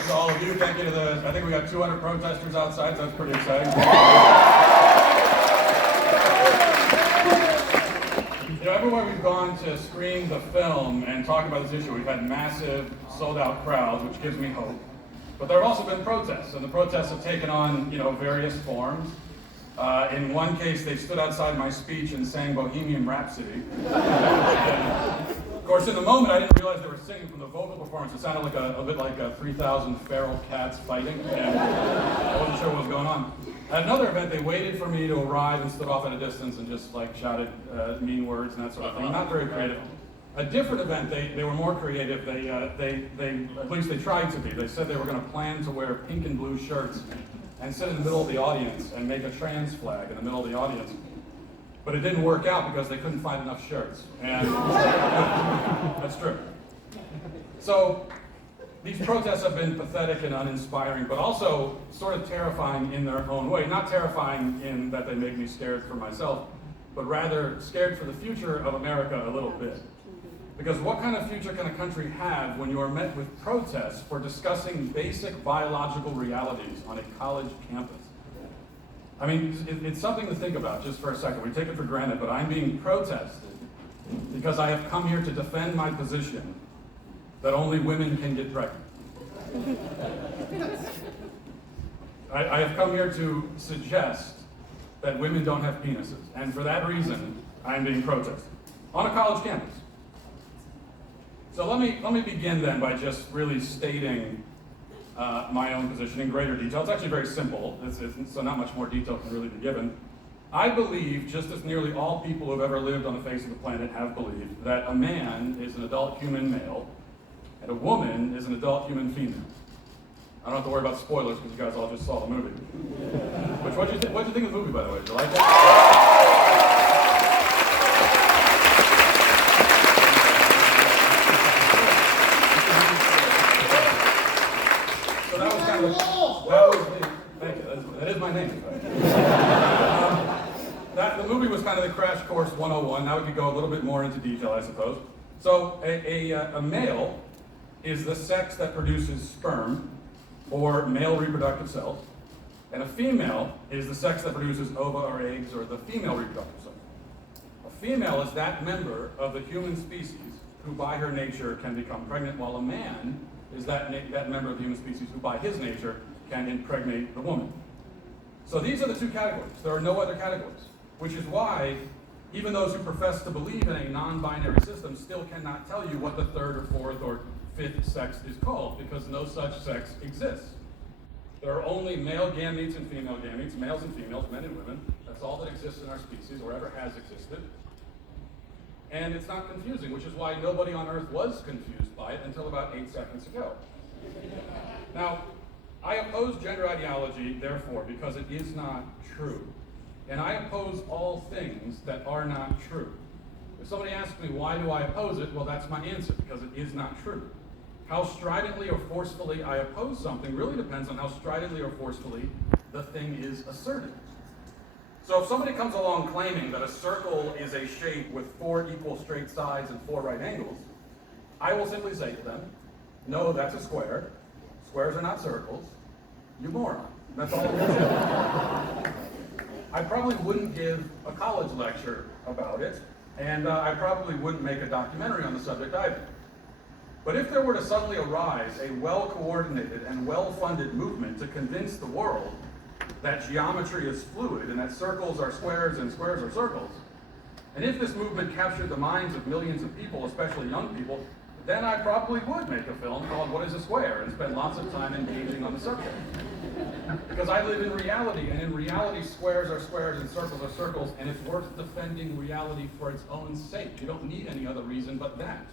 to all of you. Thank you to I think we got 200 protesters outside, so that's pretty exciting. Everywhere we've gone to screen the film and talk about this issue, we've had massive sold-out crowds, which gives me hope. But there have also been protests, and the protests have taken on, various forms. In one case, they stood outside my speech and sang Bohemian Rhapsody. Of course, in the moment, I didn't realize they were singing from the vocal performance. It sounded like a bit like 3,000 feral cats fighting, and I wasn't sure what was going on. At another event, they waited for me to arrive and stood off at a distance and just shouted mean words and that sort of thing. Not very creative. A different event, they were more creative. They at least they tried to be. They said they were going to plan to wear pink and blue shirts and sit in the middle of the audience and make a trans flag in the middle of the audience. But it didn't work out because they couldn't find enough shirts. And that's true. So these protests have been pathetic and uninspiring, but also sort of terrifying in their own way. Not terrifying in that they make me scared for myself, but rather scared for the future of America a little bit. Because what kind of future can a country have when you are met with protests for discussing basic biological realities on a college campus? I mean, it's something to think about just for a second. We take it for granted, but I'm being protested because I have come here to defend my position that only women can get pregnant. I have come here to suggest that women don't have penises, and for that reason, I'm being protested on a college campus. So let me begin then by just really stating my own position in greater detail. It's actually very simple, so not much more detail can really be given. I believe, just as nearly all people who have ever lived on the face of the planet have believed, that a man is an adult human male and a woman is an adult human female. I don't have to worry about spoilers because you guys all just saw the movie. Which, what'd you think of the movie, by the way? Did you like it? So that was kind of, thank you, that is my name. The movie was kind of the crash course 101. Now we could go a little bit more into detail, I suppose. So a male is the sex that produces sperm, or male reproductive cells, and a female is the sex that produces ova or eggs, or the female reproductive cells. A female is that member of the human species who by her nature can become pregnant, while a man is that member of the human species who by his nature can impregnate the woman. So these are the two categories. There are no other categories, which is why even those who profess to believe in a non-binary system still cannot tell you what the third or fourth or fifth sex is called, because no such sex exists. There are only male gametes and female gametes, males and females, men and women. That's all that exists in our species, or ever has existed. And it's not confusing, which is why nobody on Earth was confused by it until about 8 seconds ago. Now, I oppose gender ideology, therefore, because it is not true. And I oppose all things that are not true. If somebody asks me, why do I oppose it? Well, that's my answer, because it is not true. How stridently or forcefully I oppose something really depends on how stridently or forcefully the thing is asserted. So if somebody comes along claiming that a circle is a shape with 4 equal straight sides and 4 right angles, I will simply say to them, no, that's a square. Squares are not circles. You moron. That's all I'm going to say. I probably wouldn't give a college lecture about it, and I probably wouldn't make a documentary on the subject either. But if there were to suddenly arise a well-coordinated and well-funded movement to convince the world that geometry is fluid and that circles are squares and squares are circles, and if this movement captured the minds of millions of people, especially young people, then I probably would make a film called What is a Square and spend lots of time engaging on the subject. Because I live in reality, and in reality, squares are squares and circles are circles, and it's worth defending reality for its own sake. You don't need any other reason but that.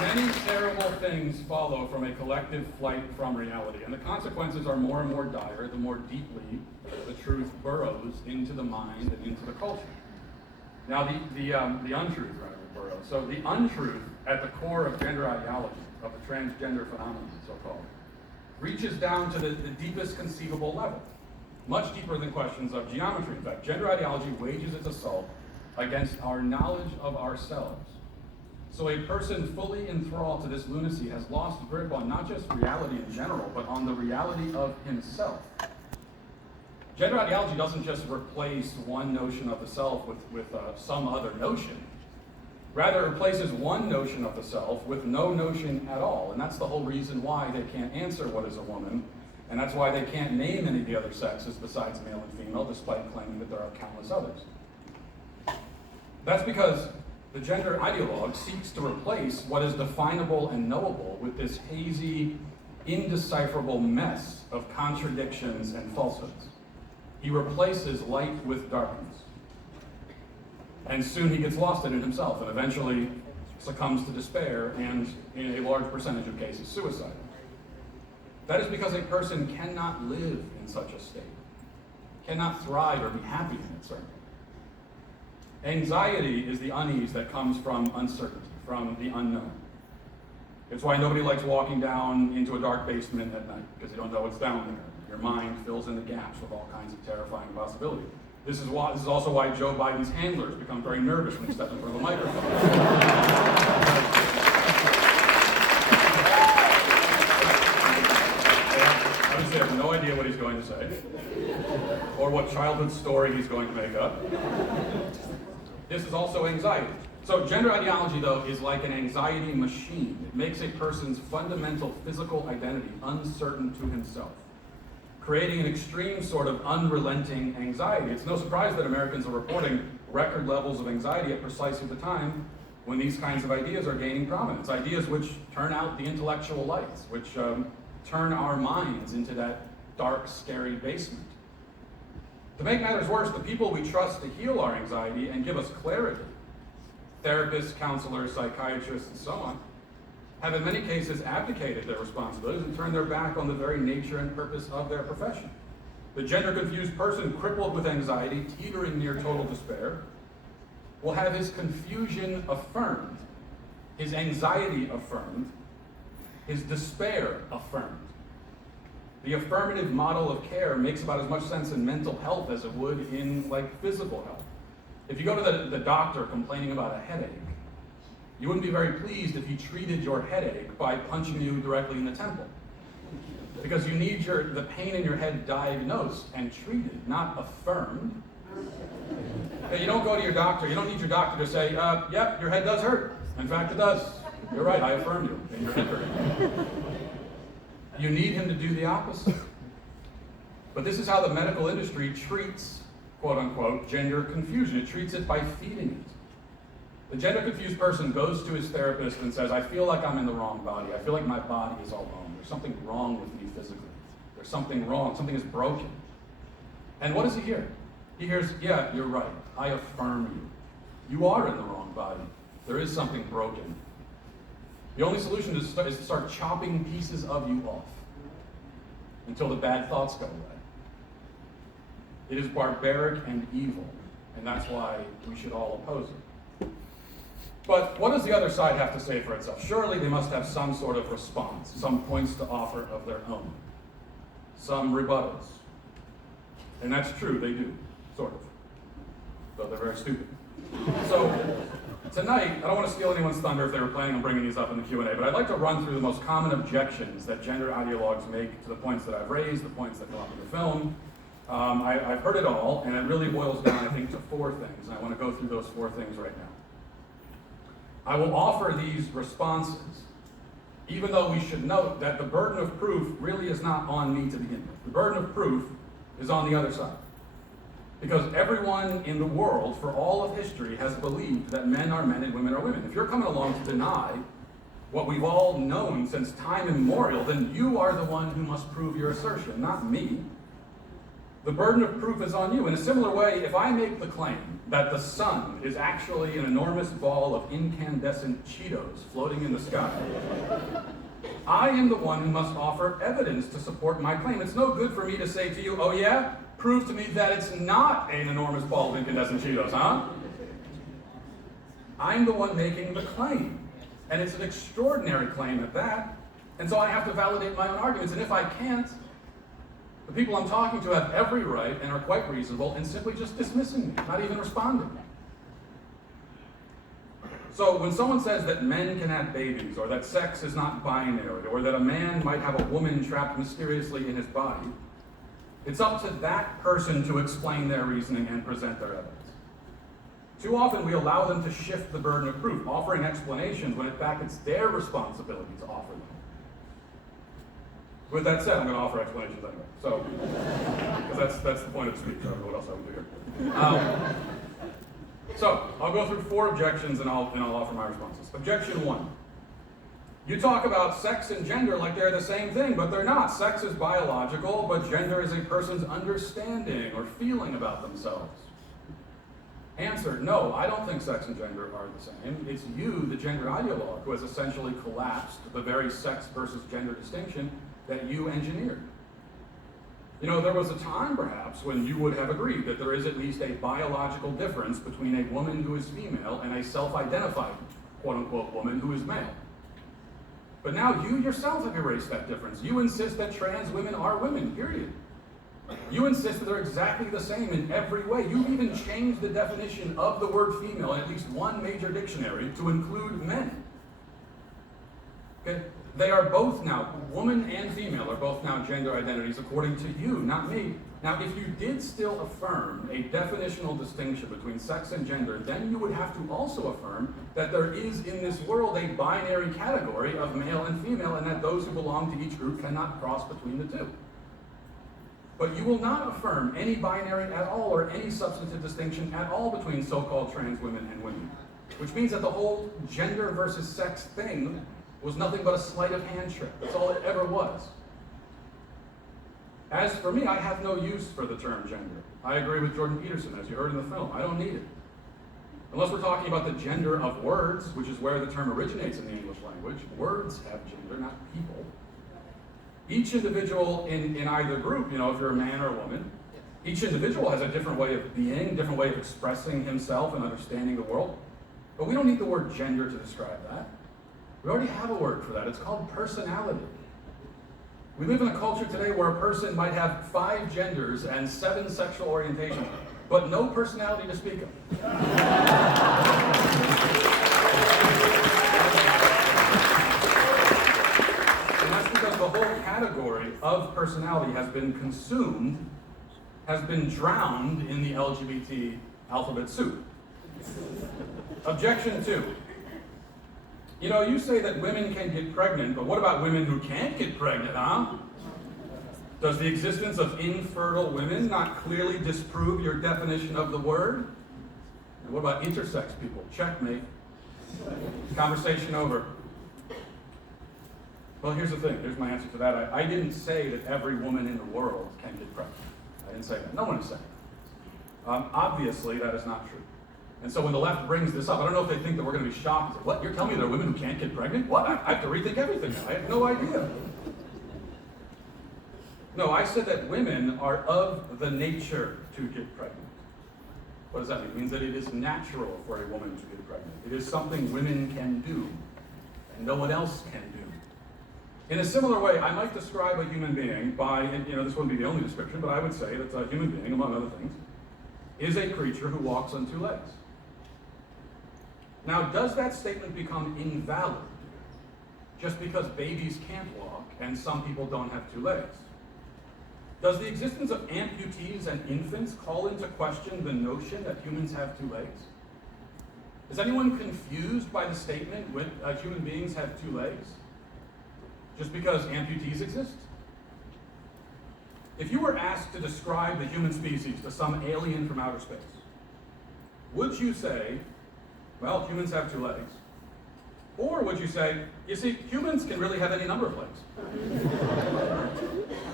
Many terrible things follow from a collective flight from reality, and the consequences are more and more dire the more deeply the truth burrows into the mind and into the culture. Now, the untruth, rather, burrows. So the untruth at the core of gender ideology, of the transgender phenomenon, so-called, reaches down to the deepest conceivable level, much deeper than questions of geometry. In fact, gender ideology wages its assault against our knowledge of ourselves. So a person fully enthralled to this lunacy has lost grip on not just reality in general, but on the reality of himself. Gender ideology doesn't just replace one notion of the self with some other notion. Rather, it replaces one notion of the self with no notion at all. And that's the whole reason why they can't answer what is a woman. And that's why they can't name any of the other sexes besides male and female, despite claiming that there are countless others. That's because the gender ideologue seeks to replace what is definable and knowable with this hazy, indecipherable mess of contradictions and falsehoods. He replaces light with darkness. And soon he gets lost in it himself and eventually succumbs to despair and, in a large percentage of cases, suicide. That is because a person cannot live in such a state, cannot thrive or be happy in it, certainly. Anxiety is the unease that comes from uncertainty, from the unknown. It's why nobody likes walking down into a dark basement at night, because you don't know what's down there. Your mind fills in the gaps with all kinds of terrifying possibilities. This is also why Joe Biden's handlers become very nervous when he steps in front of a microphone. Obviously, I have no idea what he's going to say, or what childhood story he's going to make up. This is also anxiety. So gender ideology, though, is like an anxiety machine. It makes a person's fundamental physical identity uncertain to himself, creating an extreme sort of unrelenting anxiety. It's no surprise that Americans are reporting record levels of anxiety at precisely the time when these kinds of ideas are gaining prominence. Ideas which turn out the intellectual lights, which turn our minds into that dark, scary basement. To make matters worse, the people we trust to heal our anxiety and give us clarity, therapists, counselors, psychiatrists, and so on, have in many cases abdicated their responsibilities and turned their back on the very nature and purpose of their profession. The gender-confused person crippled with anxiety, teetering near total despair, will have his confusion affirmed, his anxiety affirmed, his despair affirmed. The affirmative model of care makes about as much sense in mental health as it would in, physical health. If you go to the doctor complaining about a headache, you wouldn't be very pleased if he treated your headache by punching you directly in the temple. Because you need the pain in your head diagnosed and treated, not affirmed. You don't go to your doctor, you don't need your doctor to say, yep, your head does hurt. In fact, it does. You're right, I affirm you, and your head hurts. You need him to do the opposite. But this is how the medical industry treats, quote unquote, gender confusion. It treats it by feeding it. The gender-confused person goes to his therapist and says, I feel like I'm in the wrong body. I feel like my body is all wrong. There's something wrong with me physically. There's something wrong. Something is broken. And what does he hear? He hears, yeah, you're right. I affirm you. You are in the wrong body. There is something broken. The only solution is to start chopping pieces of you off until the bad thoughts go away. It is barbaric and evil, and that's why we should all oppose it. But what does the other side have to say for itself? Surely they must have some sort of response, some points to offer of their own, some rebuttals. And that's true, they do, sort of, though they're very stupid. So tonight, I don't want to steal anyone's thunder if they were planning on bringing these up in the Q&A, but I'd like to run through the most common objections that gender ideologues make to the points that I've raised, the points that come up in the film. I've heard it all, and it really boils down, I think, to four things, and I want to go through those four things right now. I will offer these responses, even though we should note that the burden of proof really is not on me to begin with. The burden of proof is on the other side. Because everyone in the world, for all of history, has believed that men are men and women are women. If you're coming along to deny what we've all known since time immemorial, then you are the one who must prove your assertion, not me. The burden of proof is on you. In a similar way, if I make the claim that the sun is actually an enormous ball of incandescent Cheetos floating in the sky, I am the one who must offer evidence to support my claim. It's no good for me to say to you, oh yeah, prove to me that it's not an enormous ball of incandescent Cheetos, huh? I'm the one making the claim. And it's an extraordinary claim at that. And so I have to validate my own arguments. And if I can't, the people I'm talking to have every right and are quite reasonable in simply just dismissing me, not even responding. So when someone says that men can have babies, or that sex is not binary, or that a man might have a woman trapped mysteriously in his body, it's up to that person to explain their reasoning and present their evidence. Too often we allow them to shift the burden of proof, offering explanations when in fact it's their responsibility to offer them. With that said, I'm going to offer explanations anyway. So, because that's the point of the speech. I don't know what else I would do here. So, I'll go through 4 objections and I'll offer my responses. Objection 1. You talk about sex and gender like they're the same thing, but they're not. Sex is biological, but gender is a person's understanding or feeling about themselves. Answer, no, I don't think sex and gender are the same. It's you, the gender ideologue, who has essentially collapsed the very sex versus gender distinction that you engineered. You know, there was a time, perhaps, when you would have agreed that there is at least a biological difference between a woman who is female and a self-identified, quote-unquote, woman who is male. But now you yourself have erased that difference. You insist that trans women are women, period. You insist that they're exactly the same in every way. You've even changed the definition of the word female in at least one major dictionary to include men. Okay? They are both now, woman and female are both now gender identities according to you, not me. Now, if you did still affirm a definitional distinction between sex and gender, then you would have to also affirm that there is in this world a binary category of male and female, and that those who belong to each group cannot cross between the two. But you will not affirm any binary at all or any substantive distinction at all between so-called trans women and women, which means that the whole gender versus sex thing was nothing but a sleight of hand trick. That's all it ever was. As for me, I have no use for the term gender. I agree with Jordan Peterson, as you heard in the film. I don't need it. Unless we're talking about the gender of words, which is where the term originates in the English language. Words have gender, not people. Each individual in either group, you know, if you're a man or a woman, each individual has a different way of being, different way of expressing himself and understanding the world. But we don't need the word gender to describe that. We already have a word for that. It's called personality. We live in a culture today where a person might have 5 genders and 7 sexual orientations, but no personality to speak of. And that's because the whole category of personality has been consumed, has been drowned in the LGBT alphabet soup. Objection 2. You know, you say that women can get pregnant, but what about women who can't get pregnant, huh? Does the existence of infertile women not clearly disprove your definition of the word? And what about intersex people? Checkmate. Conversation over. Well, here's the thing. Here's my answer to that. I didn't say that every woman in the world can get pregnant. I didn't say that. No one is saying that. Obviously, that is not true. And so when the left brings this up, I don't know if they think that we're going to be shocked. Say, what, you're telling me there are women who can't get pregnant? What? I have to rethink everything now. I have no idea. No, I said that women are of the nature to get pregnant. What does that mean? It means that it is natural for a woman to get pregnant. It is something women can do, and no one else can do. In a similar way, I might describe a human being by, and you know, this wouldn't be the only description, but I would say that a human being, among other things, is a creature who walks on 2 legs. Now, does that statement become invalid just because babies can't walk and some people don't have 2 legs? Does the existence of amputees and infants call into question the notion that humans have 2 legs? Is anyone confused by the statement that human beings have 2 legs just because amputees exist? If you were asked to describe the human species to some alien from outer space, would you say, well, humans have 2 legs? Or would you say, you see, humans can really have any number of legs?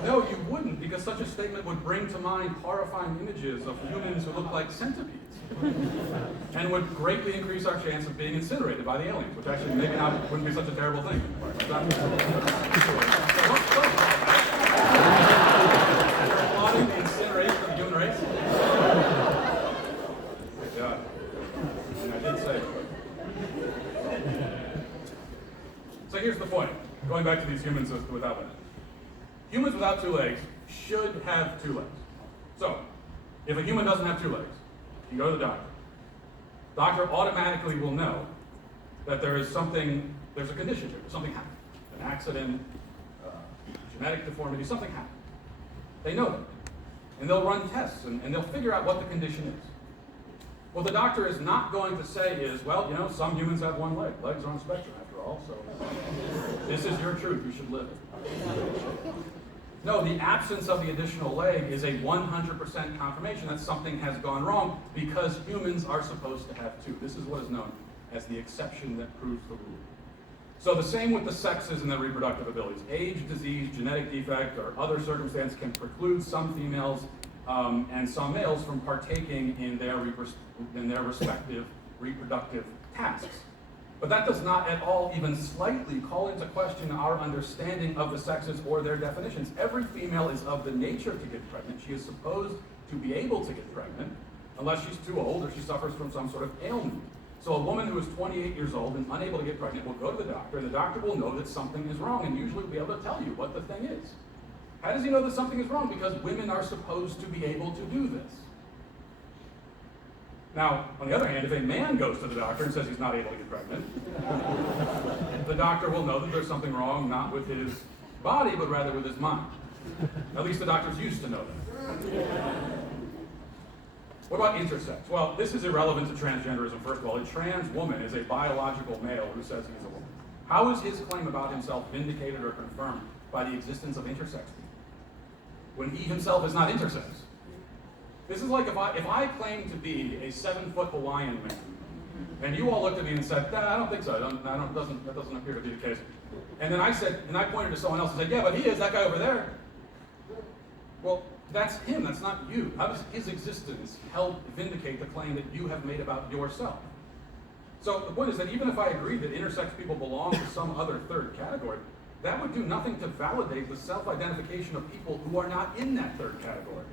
No, you wouldn't, because such a statement would bring to mind horrifying images of humans who look like centipedes, and would greatly increase our chance of being incinerated by the aliens, which actually maybe wouldn't be such a terrible thing. Applauding the incineration of the human race? Yeah, and I did say it. So here's the point, going back to these humans without legs. Humans without 2 legs should have 2 legs. So, if a human doesn't have 2 legs, you go to the doctor. Doctor automatically will know that there's a condition here, something happened, an accident, genetic deformity, something happened. They know that. And they'll run tests and they'll figure out what the condition is. What the doctor is not going to say is, well, some humans have one leg. Legs are on a spectrum after all, so this is your truth, you should live it. No, the absence of the additional leg is a 100% confirmation that something has gone wrong because humans are supposed to have two. This is what is known as the exception that proves the rule. So the same with the sexes and their reproductive abilities. Age, disease, genetic defect, or other circumstance can preclude some females and some males from partaking in their respective reproductive tasks. But that does not at all even slightly call into question our understanding of the sexes or their definitions. Every female is of the nature to get pregnant. She is supposed to be able to get pregnant unless she's too old or she suffers from some sort of ailment. So a woman who is 28 years old and unable to get pregnant will go to the doctor, and the doctor will know that something is wrong and usually will be able to tell you what the thing is. How does he know that something is wrong? Because women are supposed to be able to do this. Now, on the other hand, if a man goes to the doctor and says he's not able to get pregnant, the doctor will know that there's something wrong, not with his body, but rather with his mind. At least the doctors used to know that. What about intersex? Well, this is irrelevant to transgenderism. First of all, a trans woman is a biological male who says he's a woman. How is his claim about himself vindicated or confirmed by the existence of intersex people when he himself is not intersex? This is like if I claim to be a 7-foot Hawaiian man, and you all looked at me and said, I don't think so. That doesn't appear to be the case. And then I pointed to someone else and said, yeah, but he is, that guy over there. Well, that's him, that's not you. How does his existence help vindicate the claim that you have made about yourself? So the point is that even if I agree that intersex people belong to some other third category, that would do nothing to validate the self-identification of people who are not in that third category.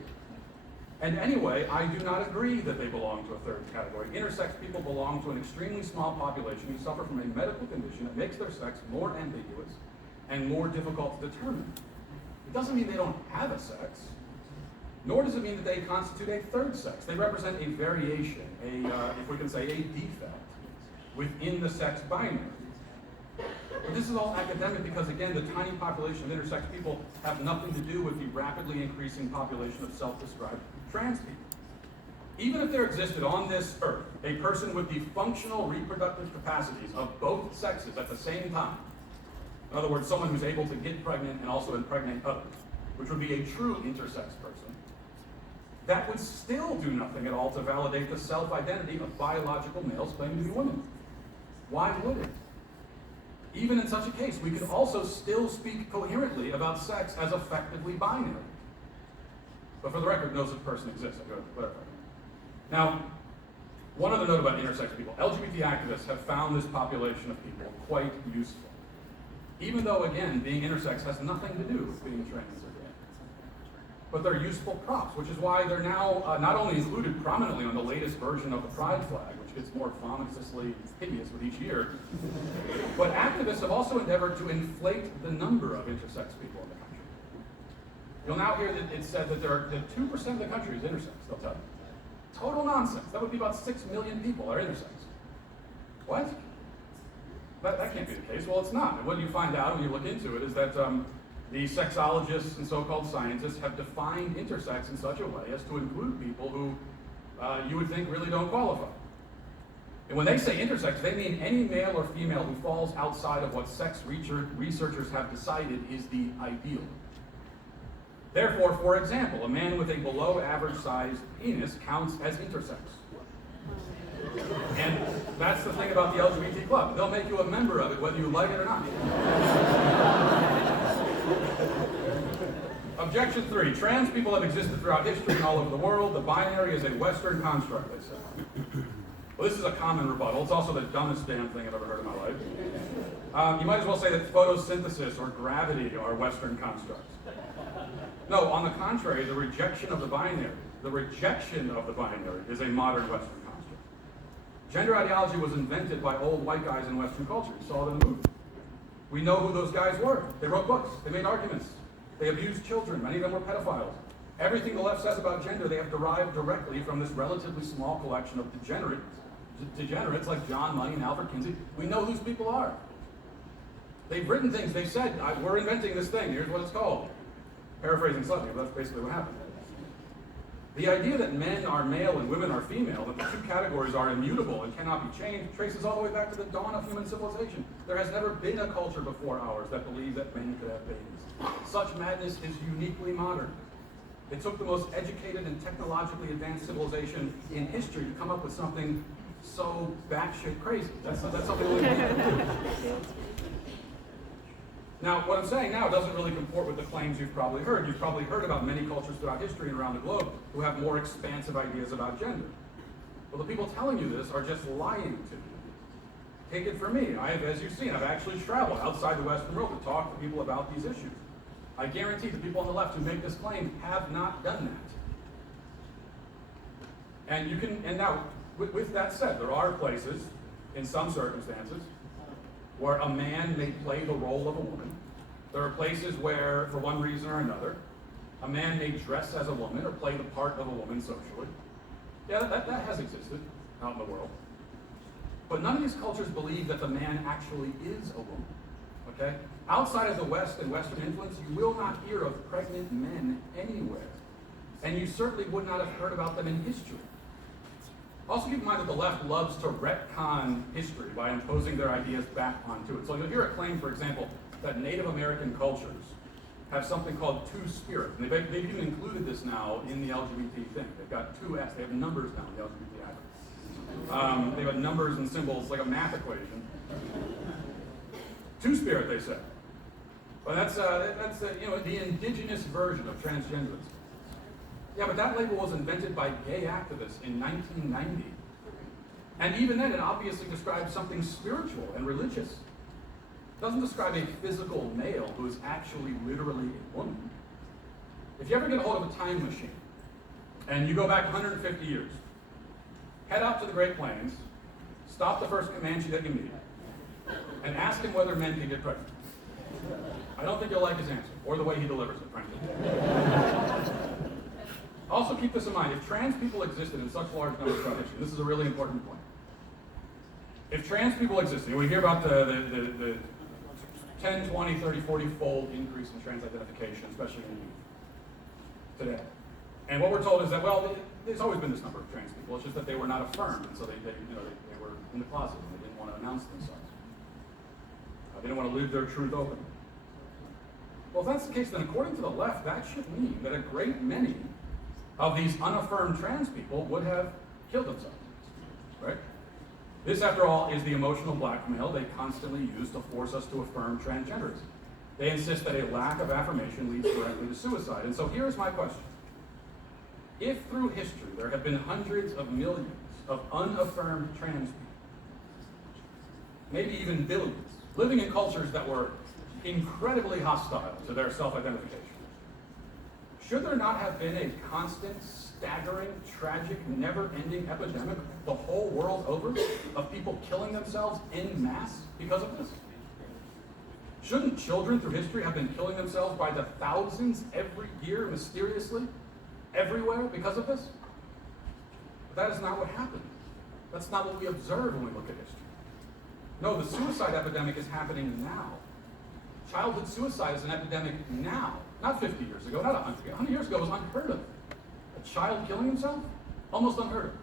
And anyway, I do not agree that they belong to a third category. Intersex people belong to an extremely small population who suffer from a medical condition that makes their sex more ambiguous and more difficult to determine. It doesn't mean they don't have a sex, nor does it mean that they constitute a third sex. They represent a variation, if we can say, a defect within the sex binary. But this is all academic because, again, the tiny population of intersex people have nothing to do with the rapidly increasing population of self-described trans people. Even if there existed on this earth a person with the functional reproductive capacities of both sexes at the same time, in other words, someone who's able to get pregnant and also impregnate others, which would be a true intersex person, that would still do nothing at all to validate the self-identity of biological males claiming to be women. Why would it? Even in such a case, we could also still speak coherently about sex as effectively binary. But for the record, no such person exists. I'm going to clarify. Now, one other note about intersex people. LGBT activists have found this population of people quite useful. Even though, again, being intersex has nothing to do with being trans or gay. But they're useful props, which is why they're now not only included prominently on the latest version of the Pride flag, which gets more ominously hideous with each year, but activists have also endeavored to inflate the number of intersex people in the country. You'll now hear that it's said that 2% of the country is intersex, they'll tell you. Total nonsense. That would be about 6 million people are intersex. What? That can't be the case. Well, it's not. And what you find out when you look into it is that the sexologists and so-called scientists have defined intersex in such a way as to include people who you would think really don't qualify. And when they say intersex, they mean any male or female who falls outside of what sex researchers have decided is the ideal. Therefore, for example, a man with a below average sized penis counts as intersex. And that's the thing about the LGBT club. They'll make you a member of it whether you like it or not. Objection 3. Trans people have existed throughout history and all over the world. The binary is a Western construct, they say. Well, this is a common rebuttal. It's also the dumbest damn thing I've ever heard in my life. You might as well say that photosynthesis or gravity are Western constructs. No, on the contrary, the rejection of the binary is a modern Western construct. Gender ideology was invented by old white guys in Western culture. You saw it in the movie. We know who those guys were. They wrote books. They made arguments. They abused children. Many of them were pedophiles. Everything the left says about gender, they have derived directly from this relatively small collection of degenerates degenerates like John Money and Alfred Kinsey. We know who these people are. They've written things, they've said, we're inventing this thing, here's what it's called. Paraphrasing slightly, but that's basically what happened. The idea that men are male and women are female, that the two categories are immutable and cannot be changed, traces all the way back to the dawn of human civilization. There has never been a culture before ours that believed that men could have babies. Such madness is uniquely modern. It took the most educated and technologically advanced civilization in history to come up with something so batshit crazy. That's something really Now, what I'm saying now doesn't really comport with the claims you've probably heard. You've probably heard about many cultures throughout history and around the globe who have more expansive ideas about gender. Well, the people telling you this are just lying to you. Take it from me. As you've seen, I've actually traveled outside the Western world to talk to people about these issues. I guarantee the people on the left who make this claim have not done that. And now, with that said, there are places, in some circumstances, where a man may play the role of a woman. There are places where, for one reason or another, a man may dress as a woman or play the part of a woman socially. Yeah, that has existed out in the world. But none of these cultures believe that the man actually is a woman, okay? Outside of the West and Western influence, you will not hear of pregnant men anywhere. And you certainly would not have heard about them in history. Also keep in mind that the left loves to retcon history by imposing their ideas back onto it. So you'll hear a claim, for example, that Native American cultures have something called two-spirit. And they've even included this now in the LGBT thing. They've got 2S, they have numbers now in the LGBT acronym. They have numbers and symbols, like a math equation. Two-spirit, they say. But that's the indigenous version of transgenderism. Yeah, but that label was invented by gay activists in 1990. And even then, it obviously describes something spiritual and religious. It doesn't describe a physical male who is actually literally a woman. If you ever get a hold of a time machine, and you go back 150 years, head out to the Great Plains, stop the first Comanche that you meet, and ask him whether men can get pregnant. I don't think you'll like his answer, or the way he delivers it, frankly. Also keep this in mind, if trans people existed in such large numbers throughout history, this is a really important point. If trans people existed, we hear about the 10, 20, 30, 40-fold increase in trans identification, especially in youth today. And what we're told is that, well, there's always been this number of trans people, it's just that they were not affirmed, and so they were in the closet, and they didn't want to announce themselves. They didn't want to live their truth openly. Well, if that's the case, then according to the left, that should mean that a great many of these unaffirmed trans people would have killed themselves, right? This, after all, is the emotional blackmail they constantly use to force us to affirm transgenderism. They insist that a lack of affirmation leads directly to suicide. And so here's my question. If through history there have been hundreds of millions of unaffirmed trans people, maybe even billions, living in cultures that were incredibly hostile to their self-identification, should there not have been a constant, staggering, tragic, never-ending epidemic the whole world over of people killing themselves en masse because of this? Shouldn't children through history have been killing themselves by the thousands every year mysteriously, everywhere because of this? But that is not what happened. That's not what we observe when we look at history. No, the suicide epidemic is happening now. Childhood suicide is an epidemic now. Not 50 years ago, not 100 years. 100 years ago was unheard of. A child killing himself? Almost unheard of.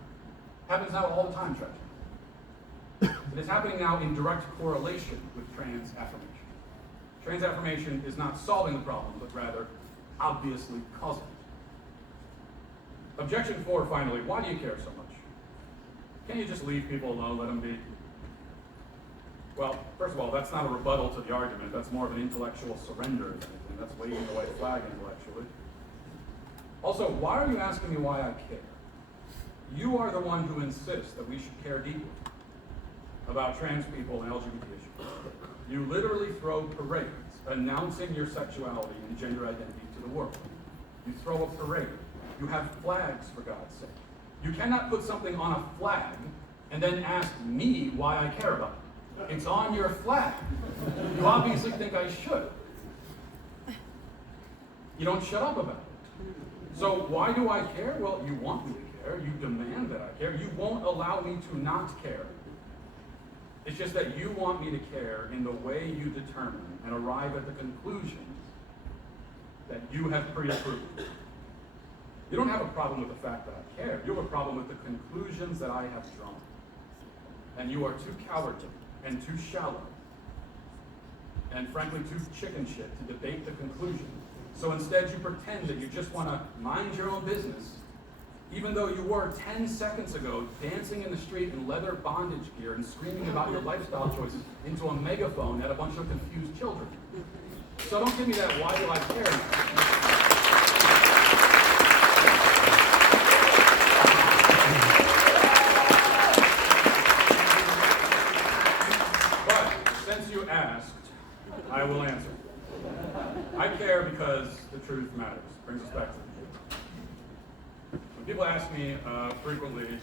Happens now all the time, tragically. It is happening now in direct correlation with trans affirmation. Trans affirmation is not solving the problem, but rather obviously causing it. Objection 4, finally, why do you care so much? Can't you just leave people alone, let them be? Well, first of all, that's not a rebuttal to the argument. That's more of an intellectual surrender than anything. That's waving the white flag intellectually. Also, why are you asking me why I care? You are the one who insists that we should care deeply about trans people and LGBT issues. You literally throw parades announcing your sexuality and gender identity to the world. You throw a parade. You have flags, for God's sake. You cannot put something on a flag and then ask me why I care about it. It's on your flag. You obviously think I should. You don't shut up about it. So why do I care? Well, you want me to care. care. You demand that I care. You won't allow me to not care. It's just that you want me to care in the way you determine and arrive at the conclusions that you have pre-approved. You don't have a problem with the fact that I care. You have a problem with the conclusions that I have drawn. And you are too cowardly and too shallow and frankly too chicken shit to debate the conclusion. So instead you pretend that you just want to mind your own business, even though you were 10 seconds ago dancing in the street in leather bondage gear and screaming about your lifestyle choices into a megaphone at a bunch of confused children. So don't give me that why do I care now. You asked, I will answer. I care because the truth matters. Brings us back to the truth. When people ask me frequently,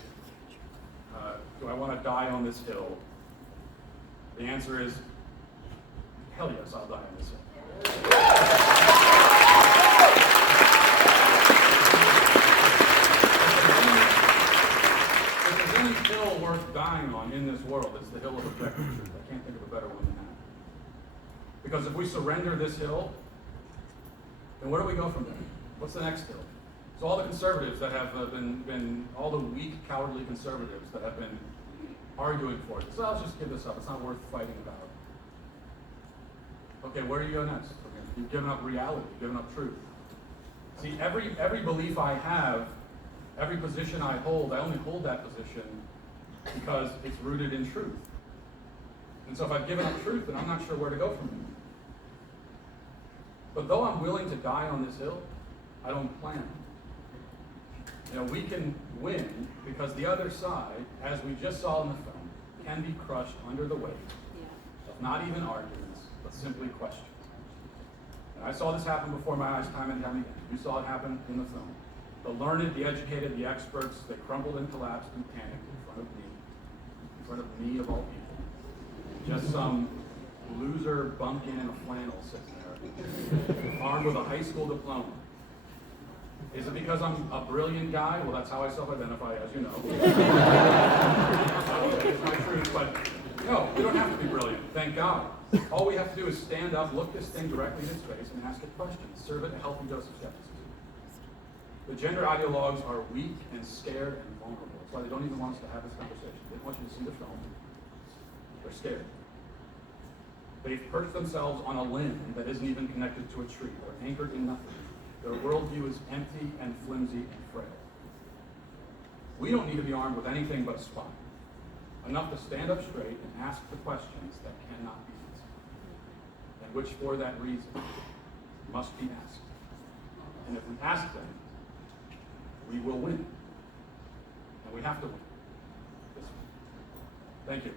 do I want to die on this hill? The answer is, hell yes, I'll die on this hill. If there's any hill worth dying on in this world, it's the hill of objective truth. I can't think of a better one than that. Because if we surrender this hill, then where do we go from there? What's the next hill? So all the conservatives that have been all the weak, cowardly conservatives that have been arguing for it. So let's just give this up. It's not worth fighting about. Okay, where do you go next? Okay, you've given up reality. You've given up truth. See, every belief I have, every position I hold, I only hold that position because it's rooted in truth. And so if I've given up truth, then I'm not sure where to go from here. But though I'm willing to die on this hill, I don't plan. You know, we can win because the other side, as we just saw in the film, can be crushed under the weight of not even arguments, but simply questions. And I saw this happen before my eyes time and time again. You saw it happen in the film. The learned, the educated, the experts, they crumbled and collapsed and panicked in front of me of all people. Just some loser bumpkin in a flannel sitting there, armed with a high school diploma. Is it because I'm a brilliant guy? Well, that's how I self-identify, as you know. It's my truth, but no, we don't have to be brilliant, thank God. All we have to do is stand up, look this thing directly in its face, and ask it questions. Serve it a healthy dose of skepticism. The gender ideologues are weak and scared and vulnerable. That's why they don't even want us to have this conversation. They want you to see the film. They're scared. They've perched themselves on a limb that isn't even connected to a tree. They're anchored in nothing. Their worldview is empty and flimsy and frail. We don't need to be armed with anything but a spine. Enough to stand up straight and ask the questions that cannot be answered, and which for that reason must be asked. And if we ask them, we will win. And we have to win. This one. Thank you.